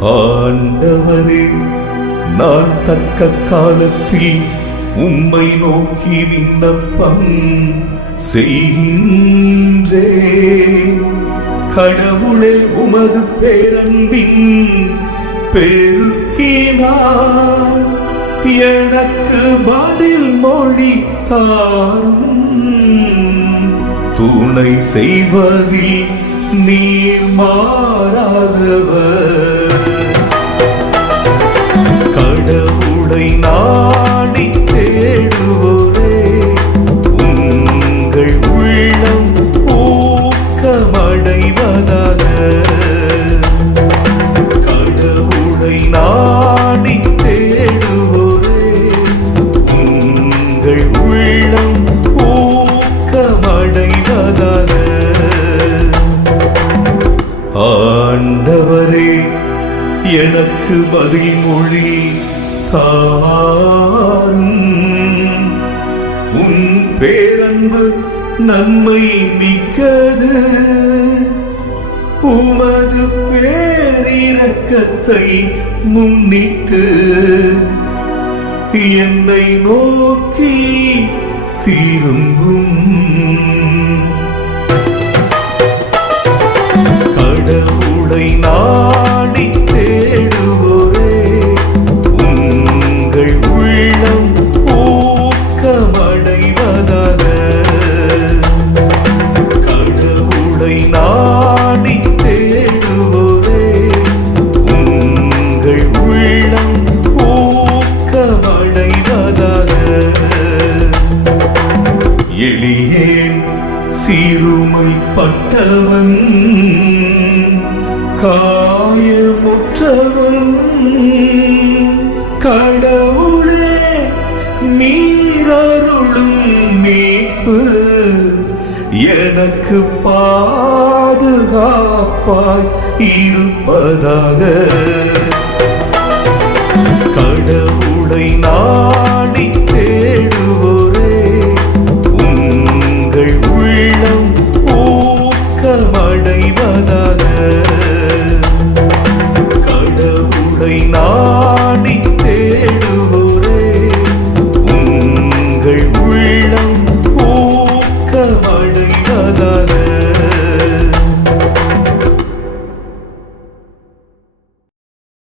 ஆண்டவரே நான் தக்க காலத்தில் உம்மை நோக்கி விண்ணப்பம் செய்கின்றே கடவுளே உமது பேரன்பின் பெருக்கினார் எனக்கு பதில் மொழி தாரும். துணை செய்வதில் நீ மாறாதவர். எனக்கு பதில் மொழி தாரும் உன் பேரன்பு நன்மை மிக்கது. உமது பேரிரக்கத்தை முன்னிட்டு என்னை நோக்கி திரும்பும். கடவுளை நாடி எளியேன் சீருமைப்பட்டவன் காயமுற்றவன். கடவுளே நீரருளும் மீட்பு எனக்கு பாதுகாப்பாய் இருப்பதாக. கடவுளை நாடி The.